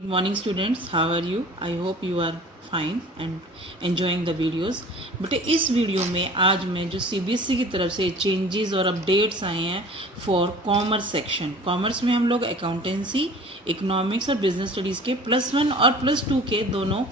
Good morning students, how are you? I hope you are fine and enjoying the videos. But इस video में आज मैं जो CBSE की तरफ से चेंजेस और अपडेट्स आए हैं फॉर कॉमर्स सेक्शन, कॉमर्स में हम लोग अकाउंटेंसी, इकोनॉमिक्स और बिजनेस स्टडीज़ के +1 और +2 के दोनों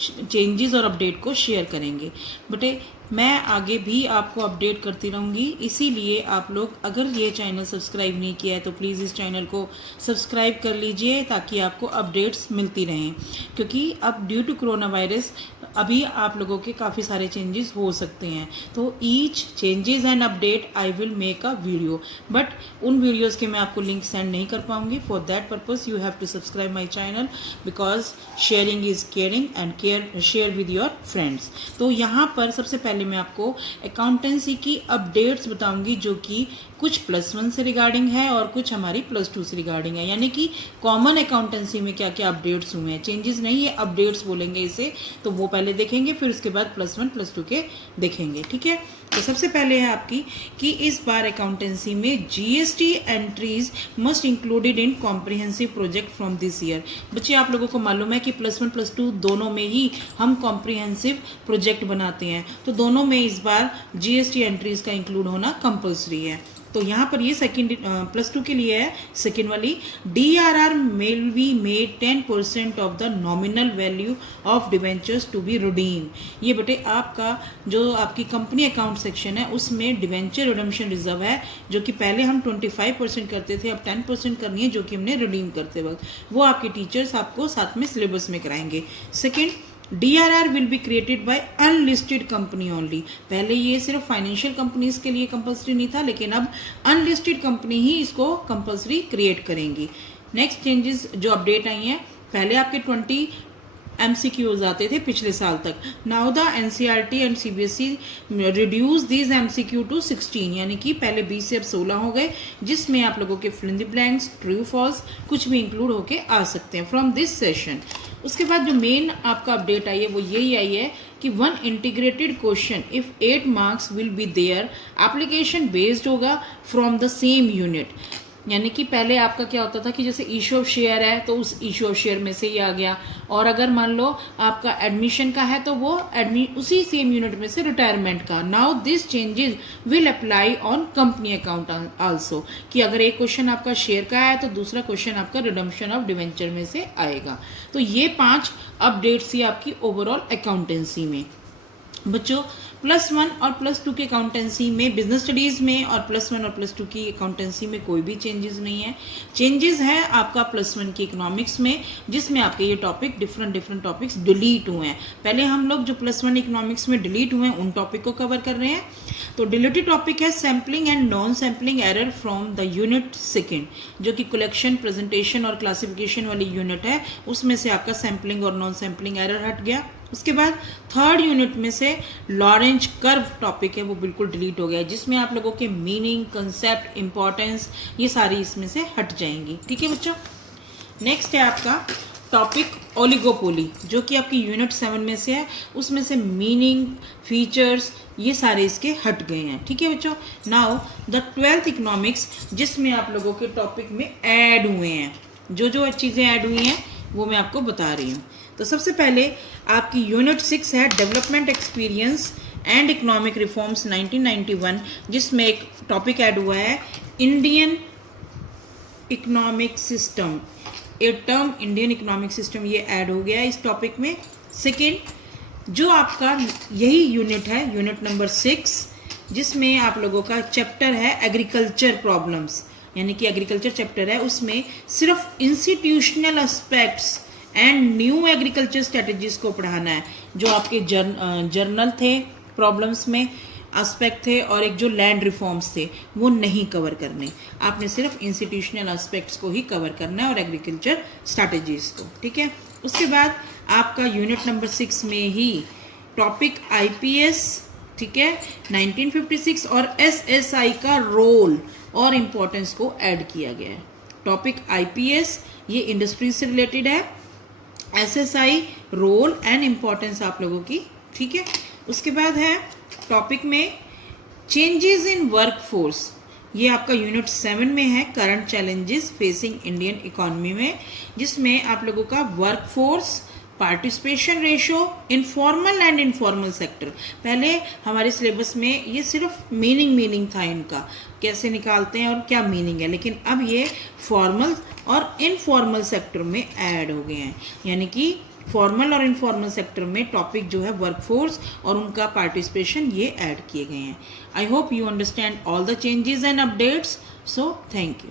चेंजेस और अपडेट को शेयर करेंगे। बट मैं आगे भी आपको अपडेट करती रहूँगी, इसीलिए आप लोग अगर ये चैनल सब्सक्राइब नहीं किया है तो प्लीज़ इस चैनल को सब्सक्राइब कर लीजिए ताकि आपको अपडेट्स मिलती रहें, क्योंकि अब ड्यू टू कोरोना वायरस अभी आप लोगों के काफ़ी सारे चेंजेस हो सकते हैं। तो each changes and update I will make a video, but उन वीडियोज़ के मैं आपको लिंक सेंड नहीं कर पाऊँगी। For that purpose you have to subscribe my channel because sharing is caring and share with your friends. तो यहाँ पर सबसे पहले मैं आपको अकाउंटेंसी की अपडेट्स बताऊंगी जो कि कुछ +1 से रिगार्डिंग है और कुछ हमारी +2 से रिगार्डिंग है, यानी कि कॉमन अकाउंटेंसी में क्या क्या अपडेट्स हुए हैं। चेंजेस नहीं है, अपडेट्स बोलेंगे इसे, तो वो पहले देखेंगे, फिर उसके बाद +1 +2 के देखेंगे। ठीक है, तो सबसे पहले है आपकी कि इस बार अकाउंटेंसी में GST entries must included in comprehensive project from this year. बच्चे आप लोगों को मालूम है कि +1 +2 दोनों में ही हम कॉम्प्रिहेंसिव प्रोजेक्ट बनाते हैं, तो दोनों में इस बार GST एंट्रीज का इंक्लूड होना कंपल्सरी है। तो यहाँ पर ये सेकेंड +2 के लिए है, सेकेंड वाली DRR may be made 10% off the nominal value of debentures to be redeem. ये बेटे आपका जो आपकी कंपनी अकाउंट सेक्शन है उसमें डिवेंचर रिडम्पशन रिजर्व है, जो कि पहले हम 25% करते थे, अब 10% करनी है जो कि हमने रिडीम करते वक्त, वो आपके टीचर्स आपको साथ में सिलेबस में कराएंगे। Second, DRR will be created by unlisted company only. पहले ये सिर्फ फाइनेंशियल कंपनीज के लिए कंपल्सरी नहीं था, लेकिन अब अनलिस्टेड कंपनी ही इसको कंपल्सरी क्रिएट करेंगी। नेक्स्ट चेंजेस जो अपडेट आई हैं, पहले आपके 20 MCQs आते थे पिछले साल तक। Now the NCERT and CBSE reduce these MCQ to 16, यानी कि पहले 20 से अब 16 हो गए, जिसमें आप लोगों के fill in the blanks, true false कुछ भी इंक्लूड होके आ सकते हैं फ्रॉम दिस सेशन। उसके बाद जो मेन आपका अपडेट आई है वो यही आई है कि 1 integrated question if 8 marks will be there, application based होगा फ्रॉम द सेम यूनिट। यानी कि पहले आपका क्या होता था कि जैसे इशू ऑफ शेयर है तो उस इशू ऑफ शेयर में से ही आ गया, और अगर मान लो आपका एडमिशन का है तो वो उसी सेम यूनिट में से रिटायरमेंट का। Now this changes will apply on company account also, कि अगर एक क्वेश्चन आपका शेयर का है तो दूसरा क्वेश्चन आपका रिडम्पशन ऑफ डिवेंचर में से आएगा। तो ये 5 अपडेट्स ही आपकी ओवरऑल अकाउंटेंसी में। बच्चों +1 और +2 के अकाउंटेंसी में, बिजनेस स्टडीज़ में और +1 और +2 की अकाउंटेंसी में कोई भी चेंजेस नहीं है। चेंजेस है आपका +1 की इकोनॉमिक्स में, जिसमें आपके ये टॉपिक डिफरेंट टॉपिक्स डिलीट हुए हैं। पहले हम लोग जो +1 इकोनॉमिक्स में डिलीट हुए हैं उन टॉपिक को कवर कर रहे हैं। तो डिलीटेड टॉपिक है sampling and non sampling error from the unit second, जो कि कलेक्शन, प्रेजेंटेशन और क्लासिफिकेशन वाली यूनिट है, उसमें से आपका सैम्पलिंग और नॉन सैम्पलिंग एरर हट गया। उसके बाद थर्ड यूनिट में से लॉरेंज कर्व टॉपिक है वो बिल्कुल डिलीट हो गया है, जिसमें आप लोगों के मीनिंग, कंसेप्ट, इंपॉर्टेंस ये सारी इसमें से हट जाएंगी। ठीक है बच्चों, नेक्स्ट है आपका टॉपिक ओलिगोपोली, जो कि आपकी यूनिट 7 में से है, उसमें से मीनिंग, फीचर्स ये सारे इसके हट गए हैं। ठीक है बच्चों, नाउ द 12th इकोनॉमिक्स, जिसमें आप लोगों के टॉपिक में ऐड हुए हैं, जो चीज़ें ऐड हुई हैं वो मैं आपको बता रही हूँ। तो सबसे पहले आपकी यूनिट 6 है development experience and economic reforms 1991, जिसमें एक टॉपिक ऐड हुआ है इंडियन इकोनॉमिक सिस्टम। एक टर्म इंडियन इकोनॉमिक सिस्टम ये ऐड हो गया है इस टॉपिक में। सेकेंड, जो आपका यही यूनिट है, यूनिट नंबर 6, जिसमें आप लोगों का चैप्टर है एग्रीकल्चर प्रॉब्लम्स, यानी कि एग्रीकल्चर चैप्टर है, उसमें सिर्फ institutional aspects and new agriculture strategies को पढ़ाना है। जो आपके जर्नल थे प्रॉब्लम्स में एस्पेक्ट थे, और एक जो लैंड रिफॉर्म्स थे वो नहीं कवर करने, आपने सिर्फ इंस्टीट्यूशनल एस्पेक्ट्स को ही कवर करना है और एग्रीकल्चर स्ट्रेटजीज को। ठीक है, उसके बाद आपका यूनिट नंबर 6 में ही टॉपिक IPS, ठीक है, 1956 और SSI का रोल और इम्पोर्टेंस को ऐड किया गया है। टॉपिक IPS ये इंडस्ट्री से रिलेटेड है, SSI रोल एंड इम्पोर्टेंस आप लोगों की। ठीक है, उसके बाद है टॉपिक में चेंजेस इन वर्कफोर्स, ये आपका यूनिट 7 में है, current challenges facing Indian economy में, जिसमें आप लोगों का workforce, participation ratio, informal and informal sector. पहले हमारे सिलेबस में ये सिर्फ मीनिंग था इनका, कैसे निकालते हैं और क्या मीनिंग है, लेकिन अब ये फॉर्मल और इनफॉर्मल सेक्टर में ऐड हो गए हैं। यानी कि फॉर्मल और इनफॉर्मल सेक्टर में टॉपिक जो है वर्कफोर्स और उनका पार्टिसिपेशन ये ऐड किए गए हैं। I hope you understand all the changes and updates. So thank you.